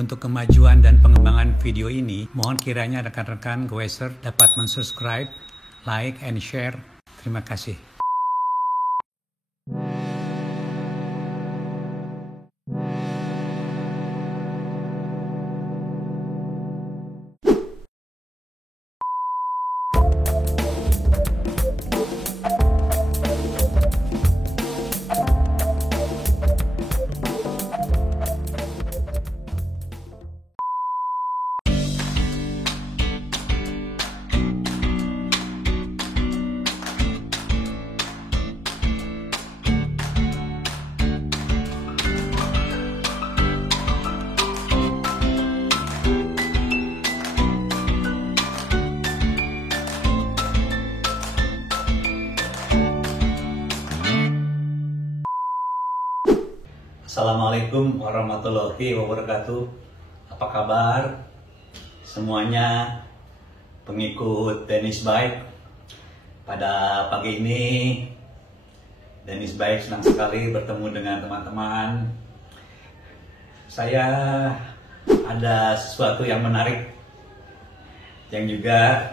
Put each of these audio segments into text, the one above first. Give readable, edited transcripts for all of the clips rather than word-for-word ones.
Untuk kemajuan dan pengembangan video ini, mohon kiranya rekan-rekan Goeser dapat mensubscribe, like, and share. Terima kasih. Assalamualaikum warahmatullahi wabarakatuh. Apa kabar semuanya pengikut Dennis Bike? Pada pagi ini Dennis Bike senang sekali bertemu dengan teman-teman. Saya ada sesuatu yang menarik yang juga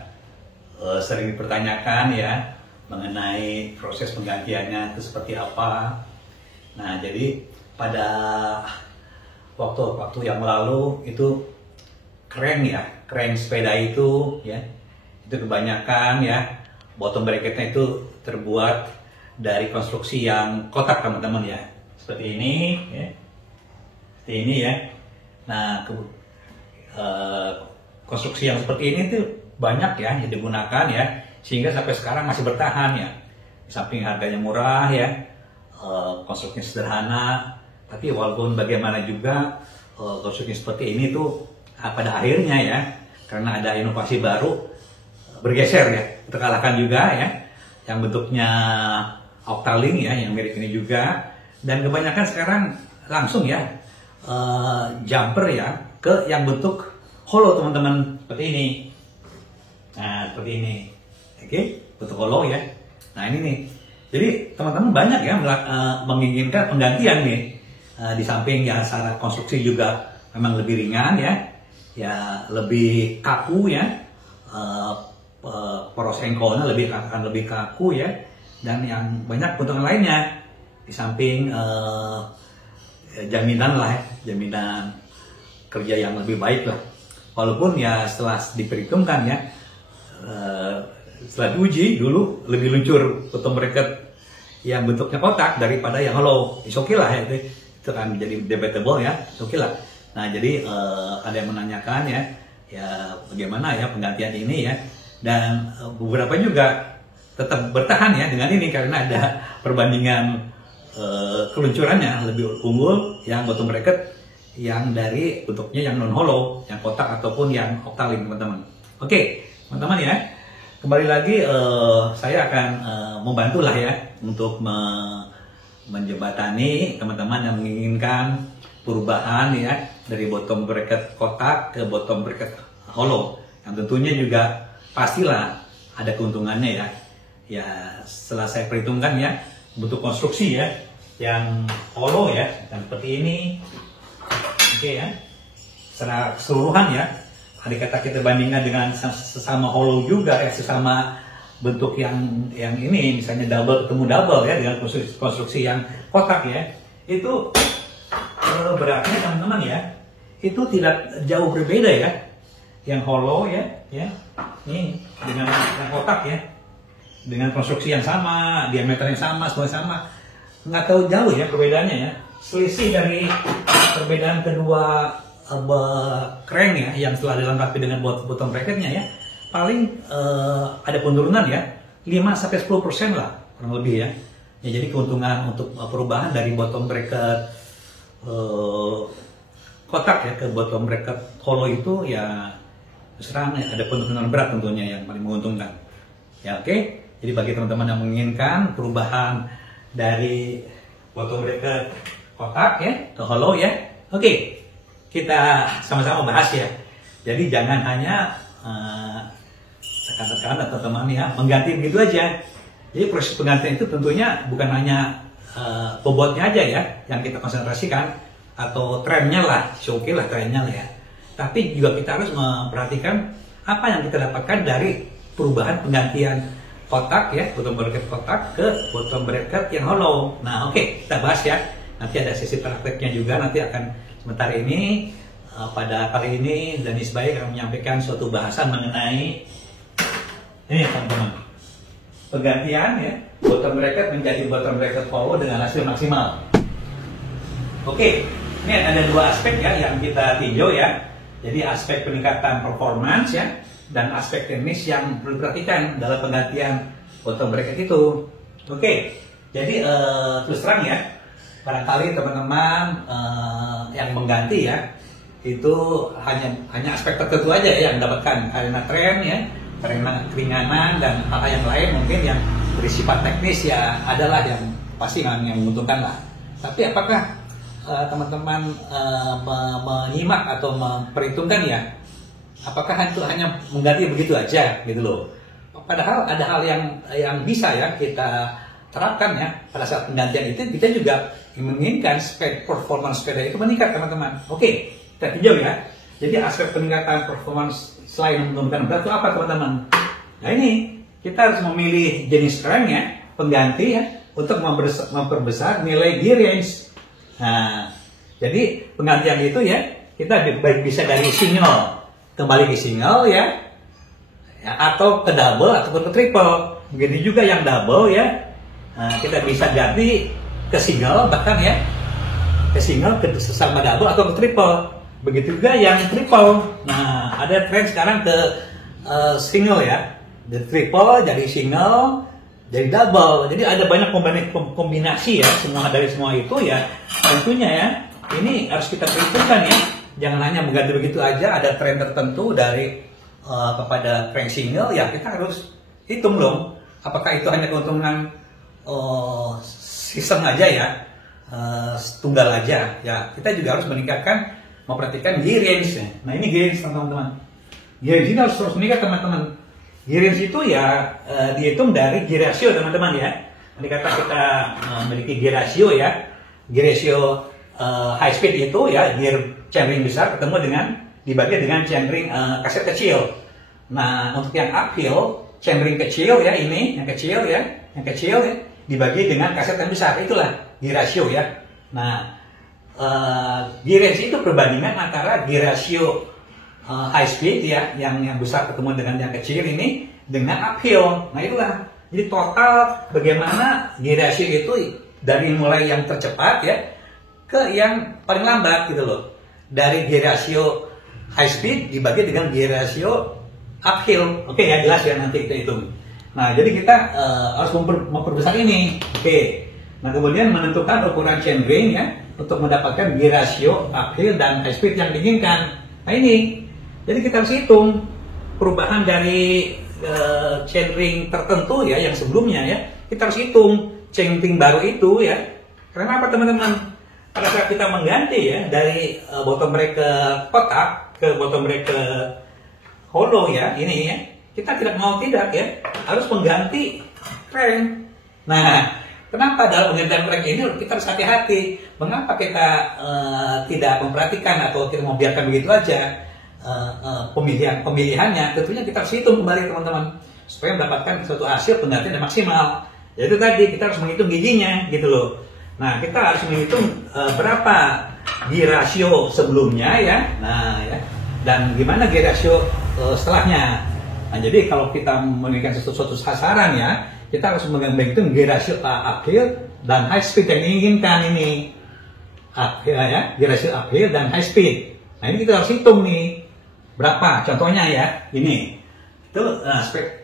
sering dipertanyakan ya, mengenai proses penggantiannya itu seperti apa. Nah, jadi pada waktu yang lalu itu crank sepeda itu ya, itu kebanyakan ya bottom bracketnya itu terbuat dari konstruksi yang kotak, teman-teman ya, seperti ini ya, seperti ini ya. Nah, konstruksi yang seperti ini tuh banyak ya yang digunakan ya, sehingga sampai sekarang masih bertahan ya. Di samping harganya murah ya, konstruksinya sederhana, tapi walaupun bagaimana juga konstruksi seperti ini tuh pada akhirnya ya, karena ada inovasi baru, bergeser ya, terkalahkan juga ya, yang bentuknya octaling ya, yang mirip ini juga. Dan kebanyakan sekarang langsung ya jumper ya ke yang bentuk hollow, teman-teman, seperti ini. Nah, seperti ini, oke, bentuk hollow ya. Nah, ini nih, jadi teman-teman banyak ya menginginkan penggantian nih. Di samping ya secara konstruksi juga memang lebih ringan ya lebih kaku ya, poros engkolnya akan lebih kaku ya, dan yang banyak keuntungan lainnya di samping jaminan lah ya, jaminan kerja yang lebih baik lah. Walaupun ya setelah diperhitungkan ya, setelah diuji dulu lebih luncur bottom bracket yang bentuknya kotak daripada yang hollow. Oke lah ya, itu kan menjadi debatable ya, oke lah. Nah, jadi ada yang menanyakan ya bagaimana ya penggantian ini ya, dan beberapa juga tetap bertahan ya dengan ini karena ada perbandingan keluncurannya lebih unggul yang bottom bracket yang dari bentuknya yang non hollow, yang kotak ataupun yang octaling, teman-teman. Oke, teman-teman ya, kembali lagi saya akan membantu lah ya untuk menjembatani teman-teman yang menginginkan perubahan ya dari bottom bracket kotak ke bottom bracket hollow, yang tentunya juga pastilah ada keuntungannya ya. Ya, setelah saya perhitungkan ya bentuk konstruksi ya yang hollow ya, dan seperti ini, oke ya, secara keseluruhan ya, andai kata kita bandingkan dengan sesama hollow juga ya, sesama bentuk yang ini, misalnya double ketemu double ya dengan konstruksi yang kotak ya, itu berarti teman-teman ya itu tidak jauh berbeda ya, yang hollow ya ini dengan yang kotak ya, dengan konstruksi yang sama, diameter yang sama, semua sama, nggak tahu jauh ya perbedaannya ya. Selisih dari perbedaan kedua crank ya yang setelah dilengkapi dengan bottom bracketnya ya, paling ada penurunan ya 5-10% lah kurang lebih ya. Ya, jadi keuntungan untuk perubahan dari bottom bracket kotak ya ke bottom bracket hollow itu ya serang ya, ada penurunan berat tentunya yang paling menguntungkan. Ya, oke. Jadi bagi teman-teman yang menginginkan perubahan dari bottom bracket kotak ya ke hollow ya, oke, kita sama-sama bahas ya. Jadi jangan hanya rekan-rekan atau teman ya mengganti begitu aja. Jadi proses penggantian itu tentunya bukan hanya bobotnya aja ya yang kita konsentrasikan, atau trennya lah, oke lah trennya lah ya. Tapi juga kita harus memperhatikan apa yang kita dapatkan dari perubahan penggantian kotak ya, bottom bracket kotak ke bottom bracket yang hollow. Nah oke, kita bahas ya. Nanti ada sesi prakteknya juga, nanti akan sebentar ini pada kali ini Danis Baik akan menyampaikan suatu bahasan mengenai ini teman-teman, penggantian ya bottom bracket menjadi bottom bracket hollow dengan hasil maksimal. Oke, ini ada dua aspek ya yang kita tinjau ya. Jadi aspek peningkatan performance ya, dan aspek teknis yang perlu diperhatikan dalam penggantian bottom bracket itu. Oke, jadi terus terang ya, barangkali teman-teman yang mengganti ya, itu hanya aspek tertentu aja ya yang mendapatkan, karena tren ya, karena keringanan dan hal yang lain mungkin yang bersifat teknis ya adalah yang pasti yang menguntungkan lah. Tapi apakah teman-teman menyimak atau memperhitungkan ya, apakah itu hanya mengganti begitu aja gitu loh? Padahal ada hal yang bisa ya kita terapkan ya pada saat penggantian itu. Kita juga menginginkan performance sepeda itu meningkat teman-teman. Oke, kita tinjau ya. Jadi aspek peningkatan performance selain menurunkan berat itu apa teman-teman? Nah ini kita harus memilih jenis rem ya, pengganti ya, untuk memperbesar nilai gear range. Nah, jadi penggantian itu ya kita baik bisa dari single kembali ke single ya, atau ke double ataupun ke triple. Begitu juga yang double ya, kita bisa ganti ke single, bahkan ya ke single ke sesama double atau ke triple. Begitu juga yang triple. Nah, ada tren sekarang ke single ya, dari triple jadi single jadi double. Jadi ada banyak kombinasi ya, dari semua itu ya. Tentunya ya ini harus kita perhitungkan ya. Jangan hanya mengganti begitu aja, ada tren tertentu dari kepada crank single ya, kita harus hitung dong. Apakah itu hanya keuntungan sistem aja ya, tunggal aja ya. Kita juga harus meningkatkan, memperhatikan gear range. Nah ini gear range teman-teman. Gear range ini harus terus meningkat teman-teman. Gear range itu ya dihitung dari gear ratio teman-teman ya. Nanti kata kita memiliki gear ratio ya. Gear ratio high speed itu ya, gear chainring besar ketemu dengan dibagi dengan chainring kaset kecil. Nah untuk yang uphill chainring kecil ya, ini yang kecil ya, dibagi dengan kaset yang besar, itulah gear ratio ya. Nah gear range itu perbandingan antara gear ratio high speed ya, yang besar ketemu dengan yang kecil ini dengan uphill. Nah itulah, jadi total bagaimana gear ratio itu dari mulai yang tercepat ya ke yang paling lambat gitu loh. Dari gear ratio high speed dibagi dengan gear ratio uphill. Oke ya, jelas ya, nanti kita hitung. Nah jadi kita harus memperbesar ini. Oke. Nah kemudian menentukan ukuran chainring ya untuk mendapatkan gear ratio uphill dan high speed yang diinginkan. Nah ini, jadi kita harus hitung perubahan dari chainring tertentu ya yang sebelumnya ya. Kita harus hitung chainring baru itu ya. Karena apa teman-teman? Pada saat kita mengganti ya dari bottom bracket kotak ke bottom bracket hollow ya, ini ya, kita tidak mau tidak ya harus mengganti crank. Nah, kenapa dalam penggantian crank ini kita harus hati-hati? Mengapa kita tidak memperhatikan atau tidak membiarkan begitu aja pemilihannya? Tentunya kita harus hitung kembali teman-teman supaya mendapatkan suatu hasil penggantian yang maksimal. Yaitu tadi kita harus menghitung giginya gitu loh. Nah, kita harus menghitung berapa gear ratio sebelumnya ya. Nah, ya. Dan gimana gear ratio setelahnya. Nah, jadi kalau kita memberikan suatu sasaran ya, kita harus menghitung gear ratio uphill dan high speed yang diinginkan ini. Uphill ya, gear ratio uphill dan high speed. Nah, ini kita harus hitung nih. Berapa? Contohnya ya, ini. Itu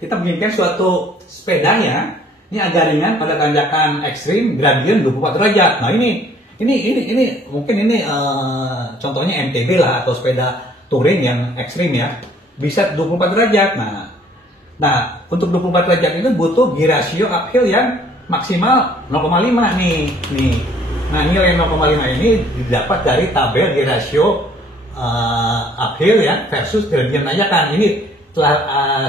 kita menginginkan suatu sepeda ya, ini agak ringan pada tanjakan ekstrim, gradien 24 derajat. Nah ini mungkin ini contohnya MTB lah atau sepeda touring yang ekstrim ya, bisa 24 derajat. Nah untuk 24 derajat itu butuh gear ratio uphill yang maksimal 0,5 nih. Nah nilai 0,5 ini didapat dari tabel gear ratio uphill ya versus gradien tanjakan. Ini telah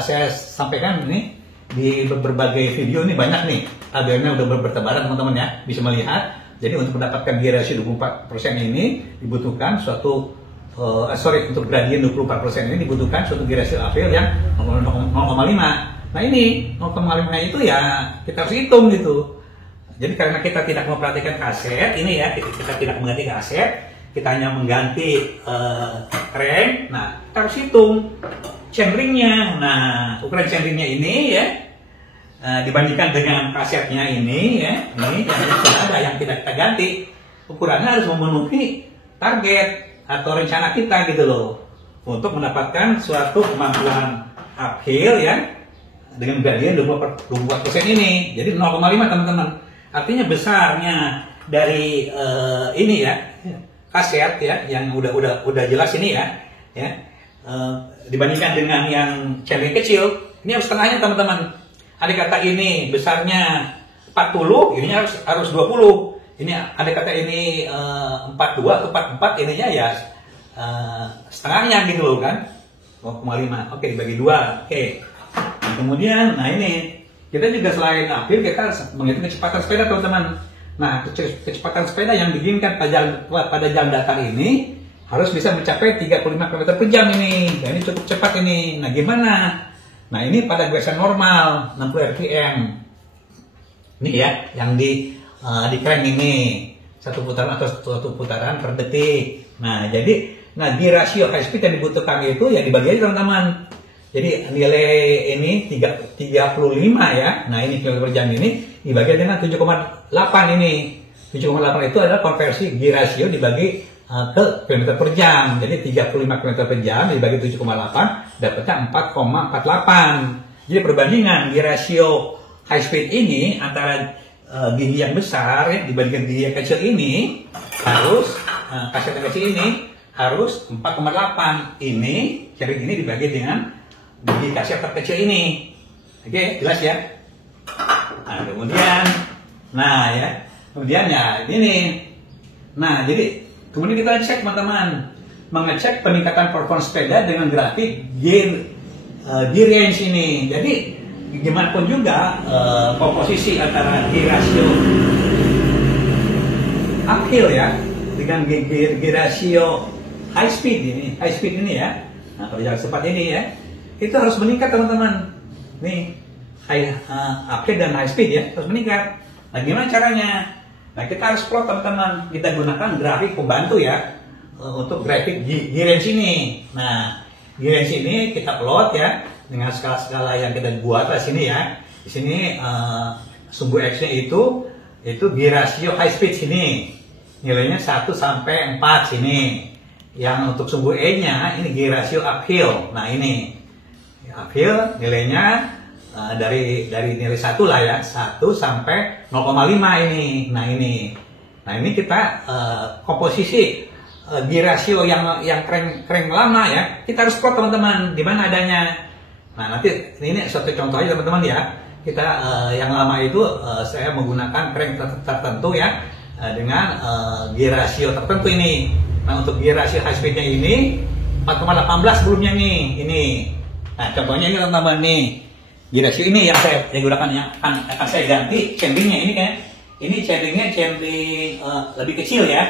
saya sampaikan ini di berbagai video, ini banyak nih tabelnya udah bertebaran teman-teman ya, bisa melihat. Jadi untuk mendapatkan gear ratio 24% ini dibutuhkan suatu untuk gradien 24% ini dibutuhkan suatu gear ratio uphill yang 0,5. Nah ini 0,5 itu ya kita harus hitung gitu. Jadi karena kita tidak memperhatikan kaset ini ya, kita tidak mengganti kaset, kita hanya mengganti rem. Nah kita harus hitung chainringnya. Nah ukuran chainringnya ini ya dibandingkan dengan kasetnya ini ya, ini yang sudah ada yang tidak kita ganti, ukurannya harus memenuhi target atau rencana kita gitu loh, untuk mendapatkan suatu kemampuan uphill ya dengan gradien 24% ini. Jadi 0,5 teman-teman. Artinya besarnya dari ini ya kaset ya yang udah jelas ini ya dibandingkan dengan yang chainring kecil, ini harus setengahnya teman-teman. Andai kata ini besarnya 40, ini harus 20. Ini andai kata ini 42 atau 44, ininya ya setengahnya gitu loh kan. 0,5. Oke, dibagi 2. Oke. Nah, kemudian ini kita juga selain uphill kita menghitung kecepatan sepeda teman-teman. Nah, kecepatan sepeda yang diinginkan pada jalan datar ini harus bisa mencapai 35 km per jam ini. Dan ini cukup cepat ini. Nah, gimana? Nah ini pada goesan normal 60 rpm. Ini ya yang di crank ini satu putaran atau satu putaran per detik. Nah jadi gear ratio high speed yang dibutuhkan itu ya dibagi aja teman-teman. Jadi nilai ini 35 ya. Nah ini km per jam ini dibagi dengan 7,8 ini. 7,8 itu adalah konversi gear ratio dibagi ke kilometer per jam. Jadi 35 km per jam dibagi 7,8 dapatnya 4,48. Jadi perbandingan gear ratio high speed ini antara gigi yang besar ya, dibandingkan gigi yang kecil ini harus kaset yang kecil ini harus 4,8. Ini chainring ini dibagi dengan gigi kaset terkecil ini. Oke, jelas ya. Nah, kemudian ya ini. Nah, jadi kemudian kita cek teman-teman, mengecek peningkatan performance sepeda dengan grafik gear range ini. Jadi gimana pun juga komposisi antara gear ratio uphill ya dengan gear ratio high speed ini ya. Nah kalau jalan cepat ini ya, itu harus meningkat teman-teman. Nih uphill dan high speed ya harus meningkat. Nah gimana caranya? Nah kita harus plot teman-teman, kita gunakan grafik pembantu ya untuk grafik gear range ini. Nah gear range ini kita plot ya dengan skala-skala yang kita buat di sini ya. Di sini sumbu X-nya itu gear ratio high speed sini nilainya 1 sampai 4 sini. Yang untuk sumbu E-nya ini gear ratio uphill. Nah ini uphill nilainya dari nilai 1 lah ya, 1 sampai 0,5 ini. Nah ini kita komposisi gear ratio yang crank lama ya, kita harus plot teman-teman di mana adanya. Nah nanti ini suatu contoh aja teman-teman ya. Kita yang lama itu saya menggunakan crank tertentu ya dengan gear ratio tertentu ini. Nah untuk gear ratio high speednya ini 4,18 sebelumnya nih ini. Nah contohnya ini teman-teman nih. Gear ratio ini yang saya gunakan yang akan saya ganti chainringnya ini kan. Ini chainringnya lebih kecil ya.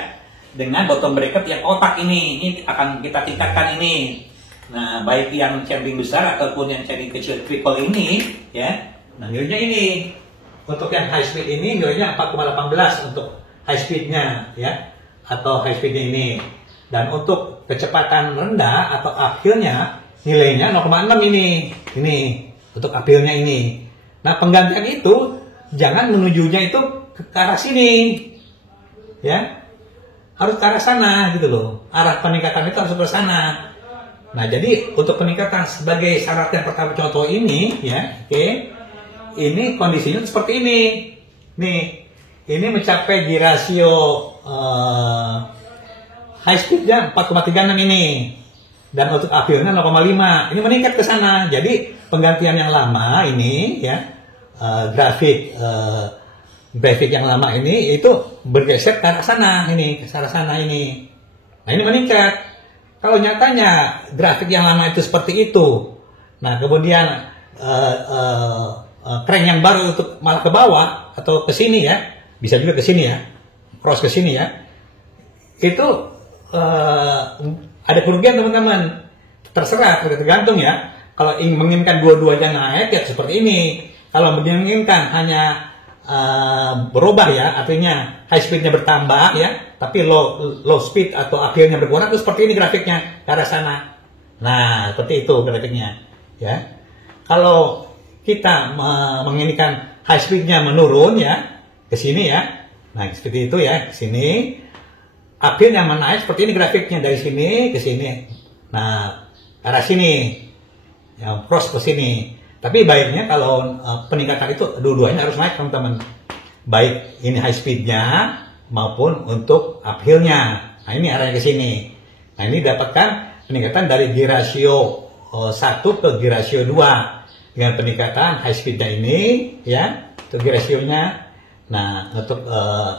Dengan bottom bracket yang kotak ini akan kita tingkatkan ini. Nah, baik yang chainring besar ataupun yang chainring kecil triple ini ya. Nah, nilainya ini. Untuk yang high speed ini nilainya 4,18 untuk high speednya ya. Atau high speednya ini. Dan untuk kecepatan rendah atau uphill-nya nilainya 0,6 ini. Ini untuk uphill-nya ini. Nah, penggantian itu jangan menujunya itu ke arah sini. Ya. Harus ke arah sana gitu loh. Arah peningkatan itu harus ke sana. Nah, jadi untuk peningkatan sebagai syarat yang pertama contoh ini ya, oke. Ini kondisinya seperti ini. Nih, ini mencapai gear ratio high speednya 4,36 ini. Dan untuk uphill-nya 0,5. Ini meningkat ke sana. Jadi penggantian yang lama ini ya, grafik yang lama ini itu bergeser ke arah sana ini, ke arah sana ini. Nah ini meningkat. Kalau nyatanya grafik yang lama itu seperti itu, nah kemudian crank yang baru untuk malah ke bawah atau ke sini ya, bisa juga ke sini ya, cross ke sini ya, itu ada kerugian teman-teman. Terserah, tergantung ya. Kalau menginginkan dua-duanya naik ya seperti ini. Kalau menginginkan hanya berubah ya, artinya high speednya bertambah ya, tapi low speed atau uphill-nya berkurang, itu seperti ini grafiknya ke arah sana. Nah, seperti itu grafiknya ya. Kalau kita menginginkan high speed-nya menurun ya, ke sini ya. Nah, seperti itu ya, ke sini. Uphill-nya menaik seperti ini grafiknya, dari sini ke sini. Nah, arah sini, yang cross ke sini. Tapi baiknya kalau peningkatan itu dua-duanya harus naik teman-teman. Baik ini high speednya maupun untuk uphill-nya. Nah ini arahnya ke sini. Nah ini dapatkan peningkatan dari G ratio 1 ke G ratio 2 dengan peningkatan high speednya ini ya, untuk G ratio-nya. Nah untuk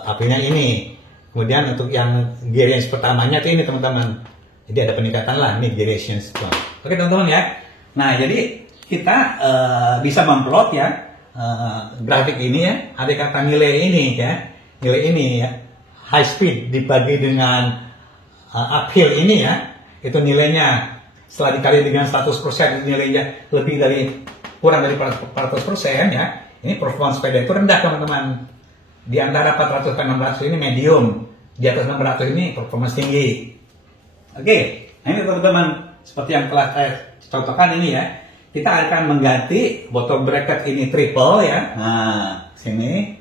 uphill-nya ini. Kemudian untuk yang G range pertamanya itu ini teman-teman. Jadi ada peningkatan lah, ini durations. Oke teman-teman ya. Nah jadi kita bisa memplot ya grafik ini ya. Ada kata nilai ini ya, nilai ini ya. High speed dibagi dengan uphill ini ya. Itu nilainya setelah dikali dengan 100% nilainya lebih dari kurang dari 400% ya. Ini performance sepeda itu rendah teman-teman. Di antara 400 ke 600 ini medium. Di atas 600 ini performance tinggi. Oke, nah ini teman-teman, seperti yang telah saya contohkan ini ya, kita akan mengganti bottom bracket ini triple ya. Nah, sini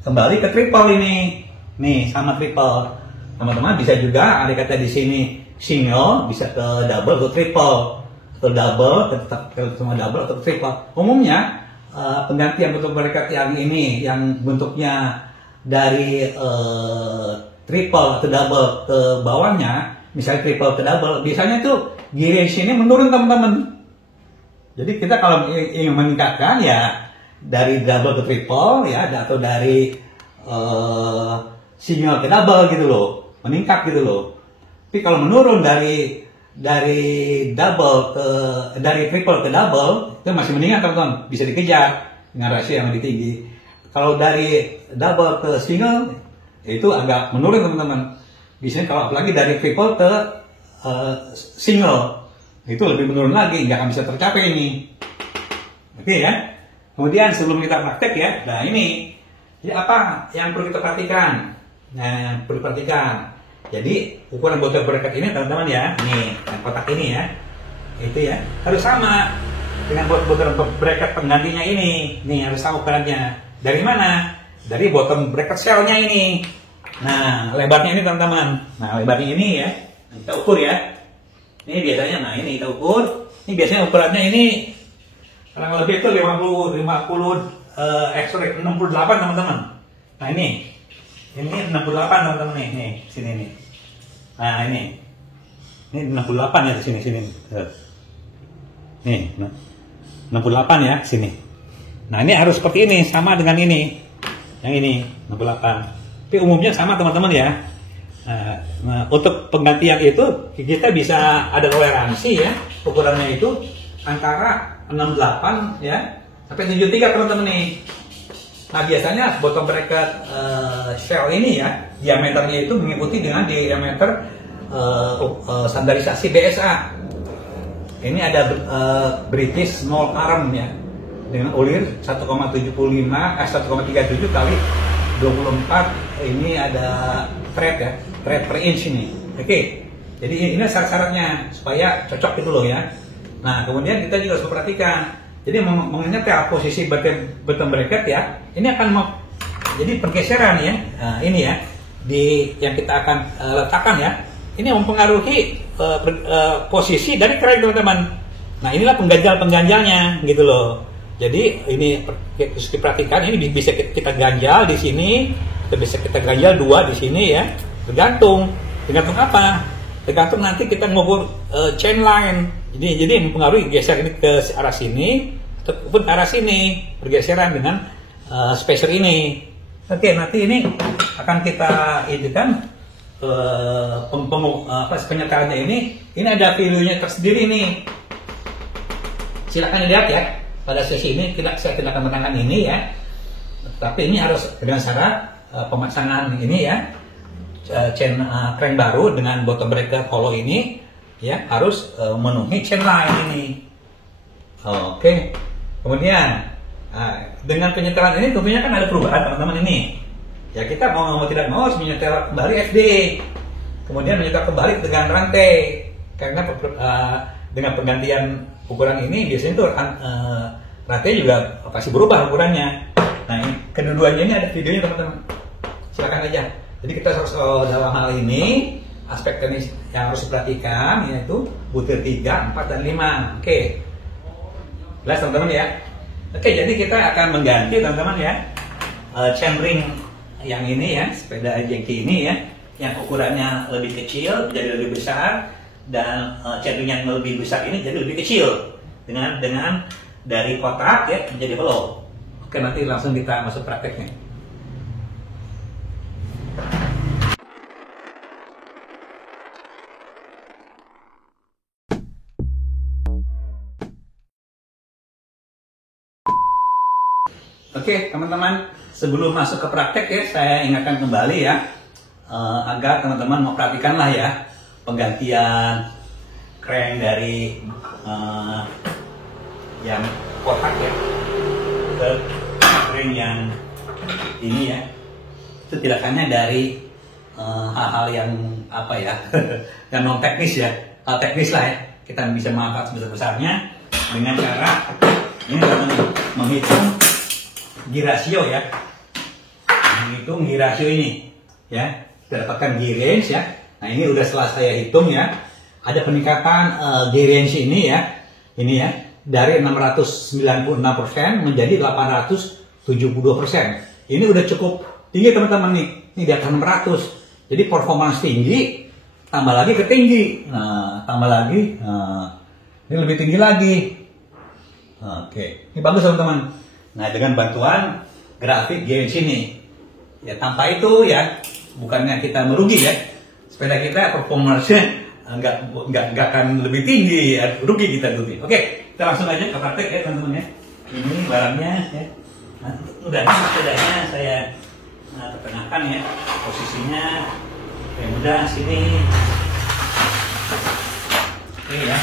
kembali ke triple ini, nih sama triple. Teman-teman bisa juga ada kata di sini single, bisa ke double, ke triple, ke double, ke semua double atau triple. Umumnya penggantian bottom bracket yang ini, yang bentuknya dari triple ke double ke bawahnya, misalnya triple ke double, biasanya tuh gear range ini menurun teman-teman. Jadi kita kalau ingin meningkatkan ya dari double ke triple ya, atau dari single ke double gitu loh, meningkat gitu loh. Tapi kalau menurun dari double ke dari triple ke double itu masih mendingan teman-teman, bisa dikejar dengan rasio yang lebih tinggi. Kalau dari double ke single itu agak menurun teman-teman. Biasanya kalau apalagi dari triple ke single itu lebih menurun lagi, nggak akan bisa tercapai ini. Oke ya. Kemudian sebelum kita praktek ya, nah ini jadi apa yang perlu kita perhatikan? Nah yang perlu diperhatikan. Jadi ukuran bottom bracket ini teman-teman ya, nih yang kotak ini ya, itu ya harus sama dengan bottom bracket penggantinya ini. Nih harus sama ukurannya. Dari mana? Dari bottom bracket shell-nya ini. Nah, lebarnya ini teman-teman. Nah, lebarnya ini ya. Kita ukur ya. Ini biasanya, nah ini kita ukur. Ini biasanya ukurannya ini kurang lebih itu 68 teman-teman. Nah ini 68 teman-teman nih, sini nih. Nah ini 68 ya di sini. Nih, 68 ya sini. Nah ini harus seperti ini, sama dengan ini. Yang ini 68. Tapi umumnya sama teman-teman ya. Nah, untuk penggantian itu kita bisa ada toleransi ya, ukurannya itu antara 68 ya sampai 73 teman-teman nih. Nah biasanya bottom bracket shell ini ya, diameternya itu mengikuti dengan diameter standarisasi BSA. Ini ada British Small Arm ya, dengan ulir 1,37 kali 24. Ini ada thread ya, thread per inch ini. Oke, jadi ini syarat-syaratnya supaya cocok gitu loh ya. Nah kemudian kita juga harus perhatikan. Jadi mengenai posisi bottom bracket ya, ini akan jadi pergeseran ya. Nah, ini ya, yang kita akan letakkan ya. Ini mempengaruhi posisi dari kerai teman-teman. Nah inilah pengganjal-pengganjalnya gitu loh. Jadi ini harus diperhatikan. Ini bisa kita ganjal di sini, bisa kita ganjal 2 di sini ya. Tergantung apa? Tergantung nanti kita ngukur chain line. Jadi mempengaruhi geser ini ke arah sini ataupun ke arah sini, pergeseran dengan spacer ini. Oke, nanti ini akan kita edikan penyetaannya ini ada value-nya tersendiri nih. Silakan dilihat ya. Pada sesi ini saya tidak akan menerangkan ini ya. Tapi ini harus dengan syarat pemasangan ini ya, chain crank baru dengan bottom bracket hollow ini ya, harus memenuhi chain line ini. Oke. Kemudian dengan penyetelan ini tentunya kan ada perubahan teman-teman ini. Ya, kita mau tidak mau harus menyetel kembali FD. Kemudian menyetel kembali dengan rantai. Karena dengan penggantian ukuran ini biasanya tuh rantai juga pasti berubah ukurannya. Nah, kedua-duanya ini ada videonya teman-teman. Silakan aja. Jadi kita harus dalam hal ini aspek teknis yang harus diperhatikan yaitu butir 3, 4, dan 5. Oke. Jelas teman-teman ya. Oke, jadi kita akan mengganti teman-teman ya chainring yang ini ya, sepeda jengki ini ya, yang ukurannya lebih kecil jadi lebih besar, dan chainring yang lebih besar ini jadi lebih kecil dengan dari kotak ya menjadi hollow. Oke, nanti langsung kita masuk prakteknya. Oke, teman-teman, sebelum masuk ke praktek ya, saya ingatkan kembali ya, agar teman-teman memperhatikanlah ya penggantian crank dari yang kotak ya ke crank yang ini ya. Itu tidak hanya dari hal-hal yang apa ya, yang non teknis ya, hal teknis lah ya. Kita bisa memanfaatkan sebesar-besarnya dengan cara ini teman-teman menghitung gear ratio ya, menghitung gear ratio ini ya, kita dapatkan gear range ya. Nah, ini udah setelah saya hitung ya, ada peningkatan gear range ini ya, dari 696% menjadi 872%. Ini udah cukup tinggi teman-teman nih, ini di atas 600. Jadi performance tinggi, tambah lagi ke tinggi, tambah lagi, ini lebih tinggi lagi. Oke, ini bagus teman-teman. Nah, dengan bantuan grafik gear sini, ya tanpa itu ya, bukannya kita merugi ya, sepeda kita performance-nya nggak akan lebih tinggi, ya, rugi kita rugi. Oke, kita langsung aja ke praktek ya teman-teman ya. Ini barangnya ya, nah, udah sepedanya saya pertengahkan ya, posisinya yang udah sini. Oke ya,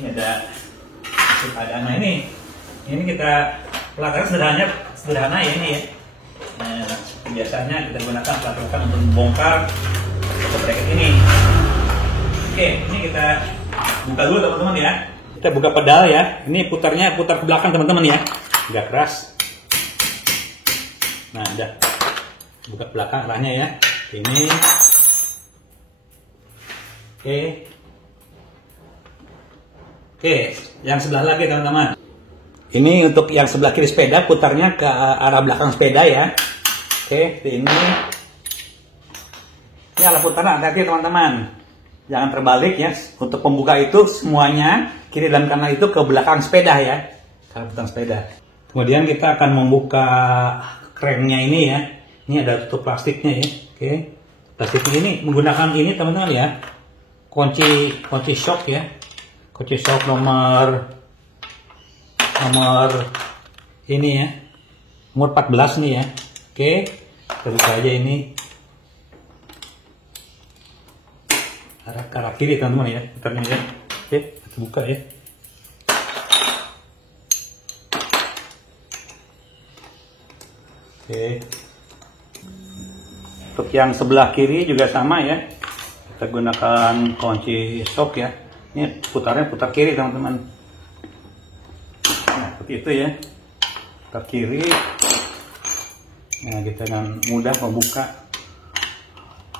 ini ada nah ini kita pelatihan sederhana ya ini ya. Nah, biasanya kita gunakan pelatihan untuk membongkar bracket ini. Oke, ini kita buka dulu teman-teman ya. Kita buka pedal ya. Ini putar ke belakang teman-teman ya. Agak keras. Nah, udah. Buka ke belakang arahnya ya. Ini. Oke, yang sebelah lagi teman-teman. Ini untuk yang sebelah kiri sepeda, putarnya ke arah belakang sepeda ya. Oke, ini. Ini alat putaran hati-hati teman-teman. Jangan terbalik ya. Untuk pembuka itu semuanya kiri dan kanan itu ke belakang sepeda ya. Ke belakang sepeda. Kemudian kita akan membuka cranknya ini ya. Ini ada tutup plastiknya ya. Oke. Plastiknya ini menggunakan ini teman-teman ya. Kunci shock ya. Kunci shock nomor ini ya, nomor 14 nih ya. Oke, kita buka aja ini arah kiri teman-teman ya, putarnya ya. Oke, kita buka ya. Oke, untuk yang sebelah kiri juga sama ya, kita gunakan kunci shock ya. Ini putarnya putar kiri teman-teman. Itu ya, putar kiri. Nah, kita dengan mudah membuka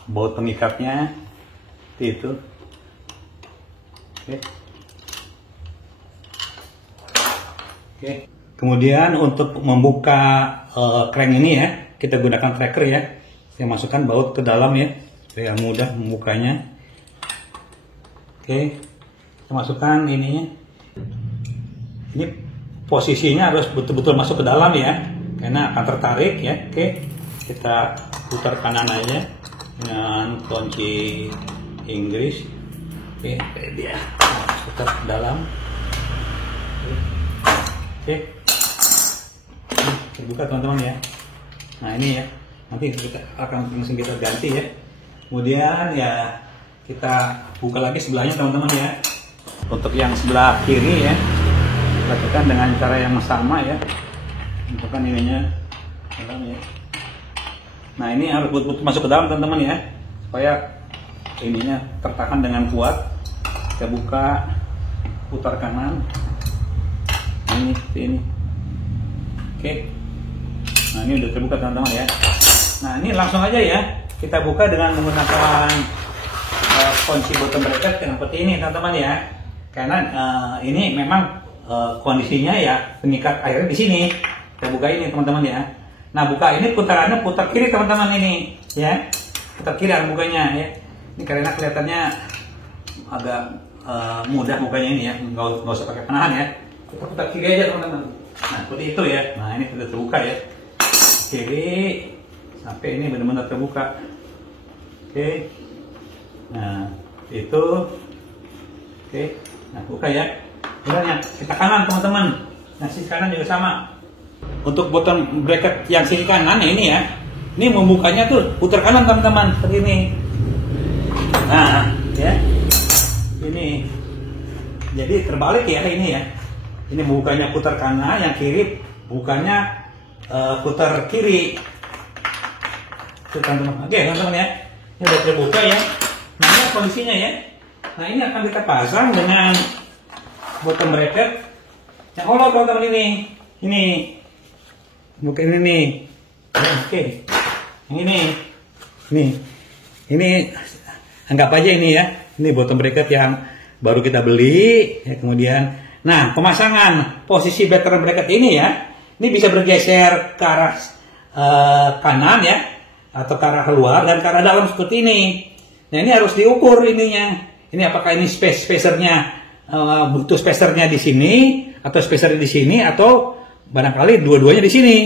baut pengikatnya seperti itu. Oke. Kemudian untuk membuka crank ini ya, kita gunakan tracker ya. Saya masukkan baut ke dalam ya, supaya mudah membukanya. Oke, kita masukkan ininya. Ini posisinya harus betul-betul masuk ke dalam ya, karena akan tertarik ya. Oke, kita putar kanan aja dengan kunci Inggris. Oke, kayak dia putar ke dalam. Oke, terbuka teman-teman ya. Nah, ini ya, Nanti kita akan langsung kita ganti ya. Kemudian ya kita buka lagi sebelahnya teman-teman ya. Untuk yang sebelah kiri ya, lakukan dengan cara yang sama ya. Masukkan ininya dalam ya. Nah ini harus betul-betul masuk ke dalam teman-teman ya, supaya ininya tertahan dengan kuat. Kita buka, putar kanan. Nah, ini seperti ini. Oke. Nah ini udah terbuka teman-teman ya. Nah ini langsung aja ya, kita buka dengan menggunakan kunci bottom bracket yang seperti ini teman-teman ya. Karena ini memang kondisinya ya pengikat airnya di sini. Kita buka ini teman-teman ya. Nah buka ini putarannya putar kiri teman-teman ini ya. Putar kiri bukanya ya. Ini karena kelihatannya agak mudah bukanya ini ya. Nggak usah pakai penahan ya. Kita putar kiri aja teman-teman. Nah seperti itu ya. Nah ini sudah terbuka ya. Kiri sampai ini benar-benar terbuka. Oke. Nah itu. Oke. Nah buka ya. Kemudian kita kanan teman-teman. Nah sisi kanan juga sama. Untuk bottom bracket yang sisi kanan ini ya, ini membukanya tuh putar kanan teman-teman seperti ini. Nah ya, ini jadi terbalik ya ini ya. Ini membukanya putar kanan, yang kiri bukanya putar kiri. Tuh teman-teman. Oke teman-teman ya, ini udah terbuka ya. Nah ini kondisinya ya. Nah ini akan kita pasang dengan bottom bracket yang hollow teman-teman ini. Ini bukan ini nih. Oke. Yang ini anggap aja ini ya. Ini bottom bracket yang baru kita beli ya, kemudian nah, pemasangan posisi bottom bracket ini ya. Ini bisa bergeser ke arah kanan ya, atau ke arah keluar dan ke arah dalam seperti ini. Nah, ini harus diukur ininya. Ini apakah ini spacernya butuh spacernya di sini atau spacer di sini, atau barangkali dua-duanya di sini.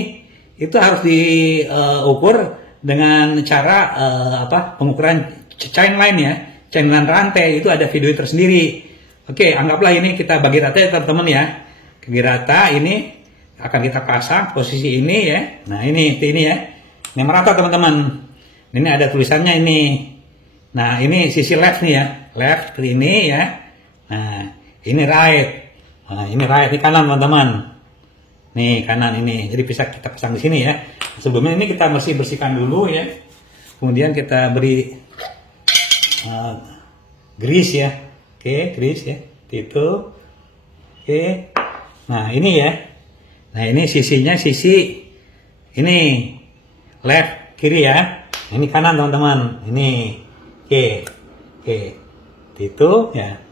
Itu harus diukur dengan cara pengukuran chain line ya, chain line rantai. Itu ada video tersendiri. Oke, anggaplah ini kita bagi rata ya teman-teman ya. Bagi rata ini akan kita pasang posisi ini ya. Nah ini ya, ini merata teman-teman. Ini ada tulisannya ini. Nah ini sisi left nih ya, left seperti ini ya. Nah ini right. Nah ini right, ini kanan teman-teman. Nih kanan ini, jadi bisa kita pasang di sini ya. Sebelumnya ini kita bersihkan dulu ya. Kemudian kita beri grease ya. Oke, grease ya. Itu. Oke. Nah ini ya. Nah ini sisinya sisi ini left kiri ya. Ini kanan teman-teman. Ini. Oke. Itu ya.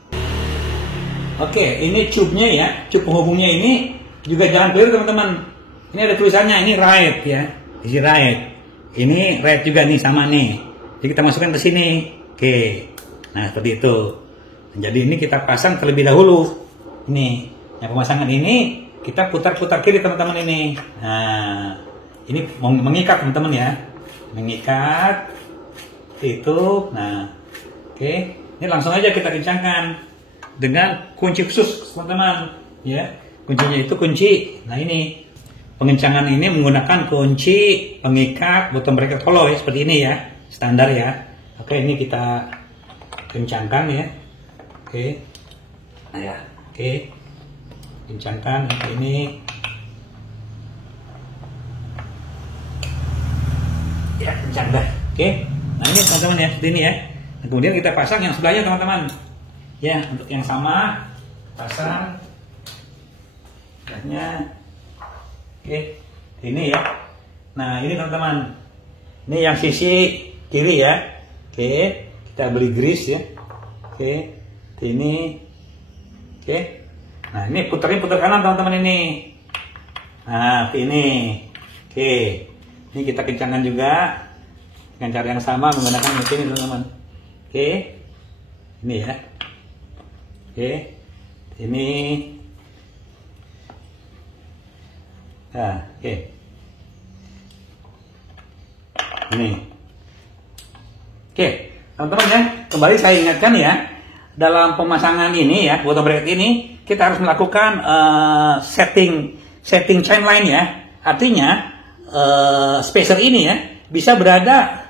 Oke, ini tube-nya ya. Tube penghubungnya ini juga jangan keliru teman-teman. Ini ada tulisannya, ini right ya, isi right. Ini right juga nih sama nih. Jadi kita masukkan ke sini. Oke. Nah seperti itu. Jadi ini kita pasang terlebih dahulu. Ini, yang pemasangan ini kita putar-putar kiri teman-teman ini. Nah ini mengikat teman-teman ya, mengikat itu. Nah oke, ini langsung aja kita kencangkan dengan kunci khusus teman-teman ya. Kuncinya itu kunci, nah ini pengencangan ini menggunakan kunci pengikat bottom bracket hollow ya, seperti ini ya, standar ya. Oke, ini kita kencangkan ya. Oke, nah ya, oke, kencangkan ini ya, kencang dah. Oke, nah ini teman-teman ya, seperti ini ya. Nah, kemudian kita pasang yang sebelahnya teman-teman ya. Untuk yang sama pasang oke, ini ya. Nah ini teman-teman, ini yang sisi kiri ya. Oke, kita beli grease ya. Oke, ini. Oke, nah ini putar kanan teman-teman ini. Nah ini. Oke, ini kita kencangkan juga dengan cara yang sama menggunakan mesin ini teman-teman. Oke, ini ya. Oke, ini. Nah, oke. Ini. Oke, teman-teman ya, kembali saya ingatkan ya, dalam pemasangan ini ya, bottom bracket ini, kita harus melakukan setting chain line ya. Artinya spacer ini ya, bisa berada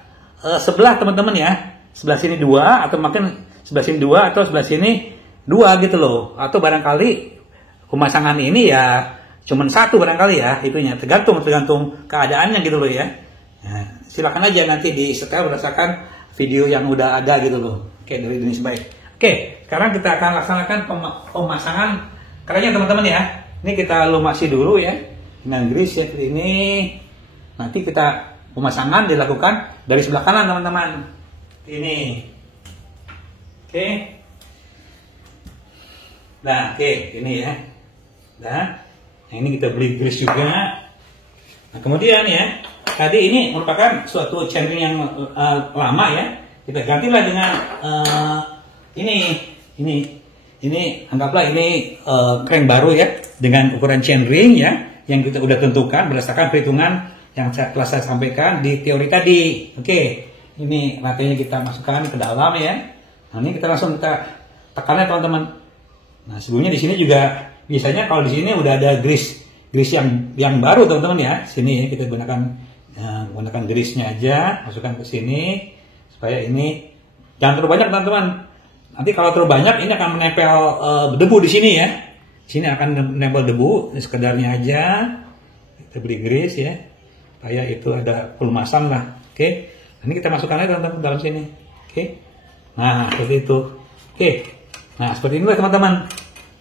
sebelah teman-teman ya. Sebelah sini 2 atau mungkin sebelah sini 2 atau sebelah sini 2 gitu loh. Atau barangkali pemasangan ini ya cuman 1 barangkali ya itunya. Tergantung keadaannya gitu loh ya. Nah, silakan aja nanti di setel berdasarkan video yang udah ada gitu loh. Oke, dari jenis baik. Oke, sekarang kita akan laksanakan pemasangan kerannya teman-teman ya. Ini kita lumasi dulu ya dengan grease ya seperti ini. Nanti kita pemasangan dilakukan dari sebelah kanan teman-teman. Ini. Oke. Nah, oke, ini ya. Nah, ini kita beli grease juga. Nah, kemudian ya, tadi ini merupakan suatu chainring yang lama ya. Kita gantilah dengan ini anggaplah ini crank baru ya dengan ukuran chainring ya yang kita udah tentukan berdasarkan perhitungan yang telah saya sampaikan di teori tadi. Oke, ini rantainya kita masukkan ke dalam ya. Nah, ini kita langsung tekannya teman-teman. Nah, sebelumnya di sini juga biasanya kalau di sini udah ada grease yang baru teman-teman ya. Sini ya kita gunakan grease-nya aja, masukkan ke sini supaya ini jangan terlalu banyak teman-teman. Nanti kalau terlalu banyak ini akan menempel debu di sini ya. Sini akan menempel debu, ini sekedarnya aja. Kita beli grease ya. Supaya itu ada pelumasan lah. Oke. Ini kita masukkan aja teman-teman dalam sini. Oke. Nah, seperti itu. Oke. Nah, seperti inilah teman-teman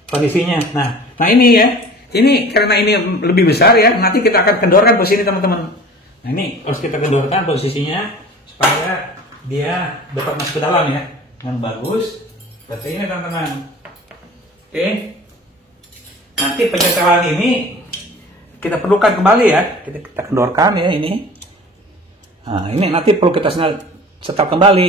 kondisinya. Nah ini ya. Ini karena ini lebih besar ya, nanti kita akan kendorkan posisi teman-teman. Nah, ini harus kita kendorkan posisinya supaya dia dapat masuk ke dalam ya. Yang bagus. Seperti ini teman-teman. Oke. Nanti penyetelan ini kita perlukan kembali ya. Kita kendorkan ya ini. Nah, ini nanti perlu kita setel kembali.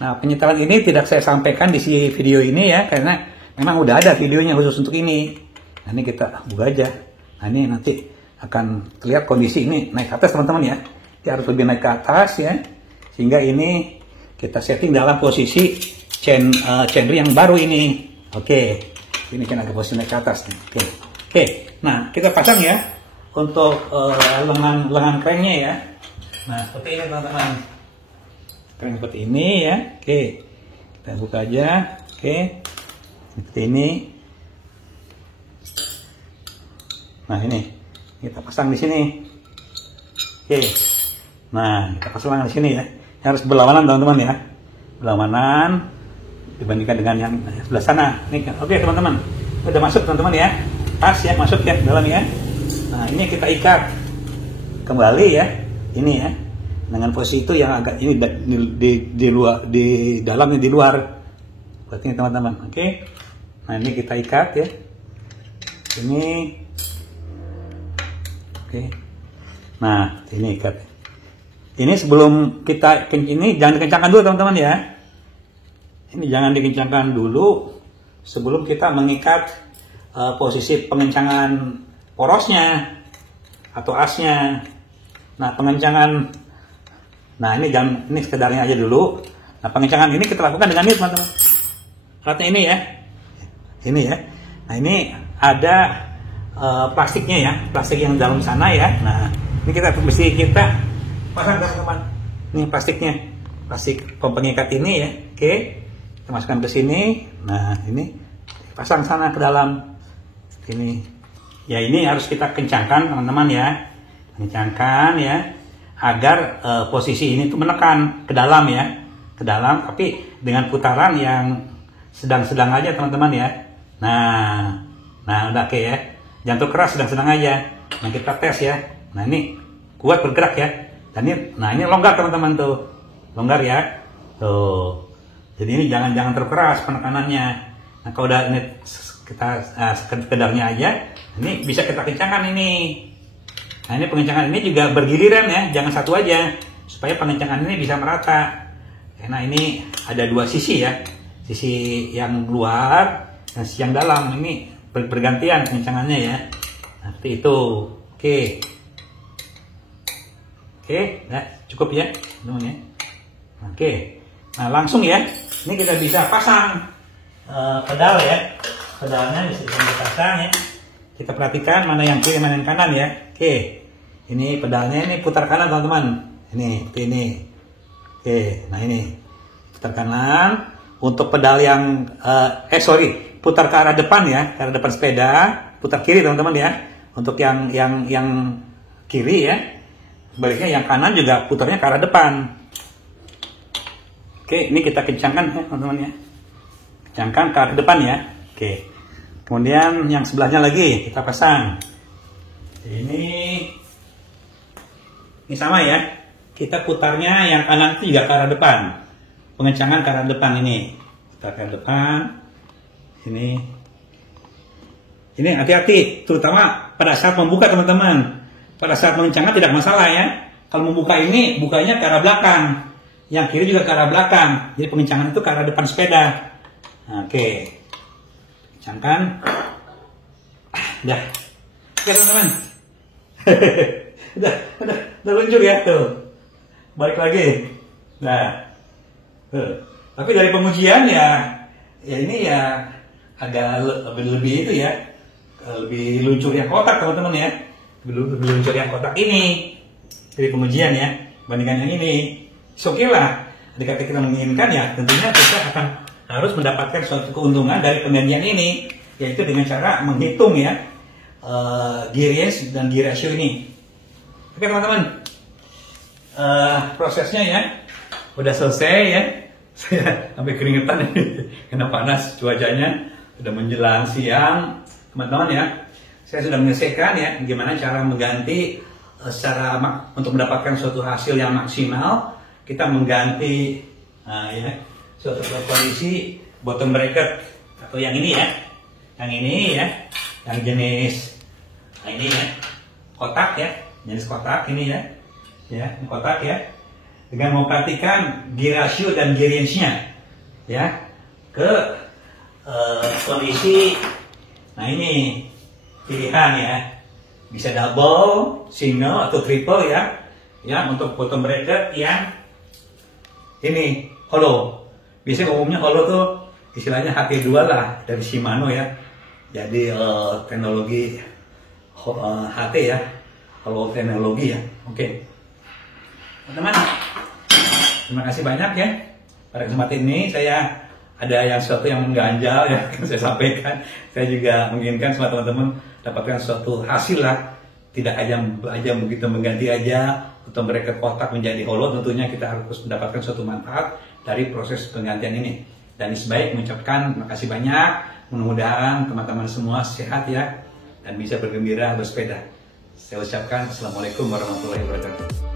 Nah, penyetelan ini tidak saya sampaikan di video ini ya, karena memang udah ada videonya khusus untuk ini. Nah, ini kita buka aja. Nah, ini nanti akan terlihat kondisi ini naik ke atas teman-teman ya. Dia harus lebih naik ke atas ya. Sehingga ini kita setting dalam posisi chainring yang baru ini. Oke. Ini kan agak posisi naik ke atas nih. Oke. Nah, kita pasang ya untuk lengan cranknya ya. Nah, seperti ini teman-teman. Crank seperti ini ya. Oke. Kita buka aja. Oke. Seperti ini. Nah, ini kita pasang di sini. Oke. Nah, kita pasang di sini ya. Harus berlawanan teman-teman ya. Berlawanan dibandingkan dengan yang sebelah sana. Nih, oke teman-teman. Udah masuk teman-teman ya. Pas ya, masuk ya dalam ya. Nah, ini kita ikat kembali ya. Ini ya. Dengan posisi itu yang agak ini di luar, di dalamnya di luar. Buat ini teman-teman. Oke. Nah, ini kita ikat ya. Ini. Oke. Nah, ini ikat. Ini sebelum kita ini jangan dikencangkan dulu teman-teman ya. Ini jangan dikencangkan dulu sebelum kita mengikat posisi pengencangan porosnya atau asnya. Nah, pengencangan, nah ini jangan, ini sekedarnya aja dulu. Nah, pengencangan ini kita lakukan dengan ini teman-teman. Alatnya ini ya, ini ya. Nah, ini ada plastiknya ya, plastik yang dalam sana ya. Nah, ini kita pasang teman-teman. Ini plastiknya, plastik pengikat ini ya. Oke, kita masukkan ke sini. Nah, ini pasang sana ke dalam. Ini, ya ini harus kita kencangkan teman-teman ya, kencangkan ya, agar posisi ini tuh menekan ke dalam ya, ke dalam. Tapi dengan putaran yang sedang-sedang aja teman-teman ya. Nah udah oke ya. Jangan terlalu keras, sedang-sedang aja. Nah, kita tes ya. Nah, ini kuat bergerak ya. Dan ini longgar teman-teman tuh. Longgar ya. Tuh. Jadi ini jangan terlalu keras penekanannya. Nah, kalau udah ini kita sekedarnya aja, ini bisa kita kencangkan ini. Nah, ini pengencangan ini juga bergiliran ya, jangan satu aja. Supaya pengencangan ini bisa merata. Nah, ini ada dua sisi ya. Sisi yang luar dan sisi yang dalam. Ini bergantian pengencangannya ya. Nah, seperti itu. Oke, nah, cukup ya, teman ya. Oke, nah langsung ya. Ini kita bisa pasang pedal ya. Pedalnya bisa dipasang ya. Kita perhatikan mana yang kiri, mana yang kanan ya. Oke, ini pedalnya ini putar kanan teman-teman. Ini, seperti ini. Oke, nah ini putar kanan. Untuk pedal yang putar ke arah depan ya, ke arah depan sepeda. Putar kiri teman-teman ya. Untuk yang kiri ya. Sebaliknya yang kanan juga putarnya ke arah depan. Oke, ini kita kencangkan ya teman-teman ya. Kencangkan ke arah depan ya. Oke. Kemudian yang sebelahnya lagi kita pasang. Ini sama ya. Kita putarnya yang kanan itu juga ke arah depan. Pengencangan ke arah depan ini. Putar ke arah depan. Ini hati-hati, terutama pada saat membuka teman-teman. Pada saat mengencangkan tidak masalah ya. Kalau membuka ini, bukanya ke arah belakang. Yang kiri juga ke arah belakang. Jadi pengencangan itu ke arah depan sepeda. Nah, oke. Kencangkan. Udah. Oke teman-teman. udah luncur ya tuh. Balik lagi. Nah. Tapi dari pengujian ya ini ya agak lebih itu ya. Lebih luncur yang kotak teman-teman ya. Lebih luncur yang kotak ini. Dari pengujian ya. Bandingkan yang ini. Oke lah. Jika kita menginginkan ya tentunya kita akan harus mendapatkan suatu keuntungan dari penggantian ini, yaitu dengan cara menghitung ya gear range dan gear ratio ini. Oke teman-teman, prosesnya ya udah selesai ya. Saya sampai keringetan karena panas cuacanya, sudah menjelang siang teman-teman ya. Saya sudah menyelesaikan ya gimana cara mengganti untuk mendapatkan suatu hasil yang maksimal. Kita mengganti suatu kondisi bottom bracket atau yang ini ya, yang jenis ini ya, kotak ya, jenis kotak ini ya, kotak ya, dengan memperhatikan gear ratio dan gear range-nya ya ke kondisi. Nah ini pilihan ya, bisa double, single atau triple ya untuk bottom bracket yang ini hollow. Biasanya umumnya hollow tuh istilahnya HT2 lah dari Shimano ya. Jadi teknologi HT ya, hollow teknologi ya. Oke. Teman-teman, terima kasih banyak ya. Pada kesempatan ini saya ada sesuatu yang mengganjal ya, saya sampaikan. Saya juga menginginkan semua teman-teman dapatkan suatu hasil lah. Tidak aja begitu mengganti aja untuk mereka kotak menjadi hollow. Tentunya kita harus mendapatkan suatu manfaat dari proses penggantian ini. Dan sebaik mengucapkan terima kasih banyak. Mudah-mudahan teman-teman semua sehat ya dan bisa bergembira bersepeda. Saya ucapkan Assalamualaikum warahmatullahi wabarakatuh.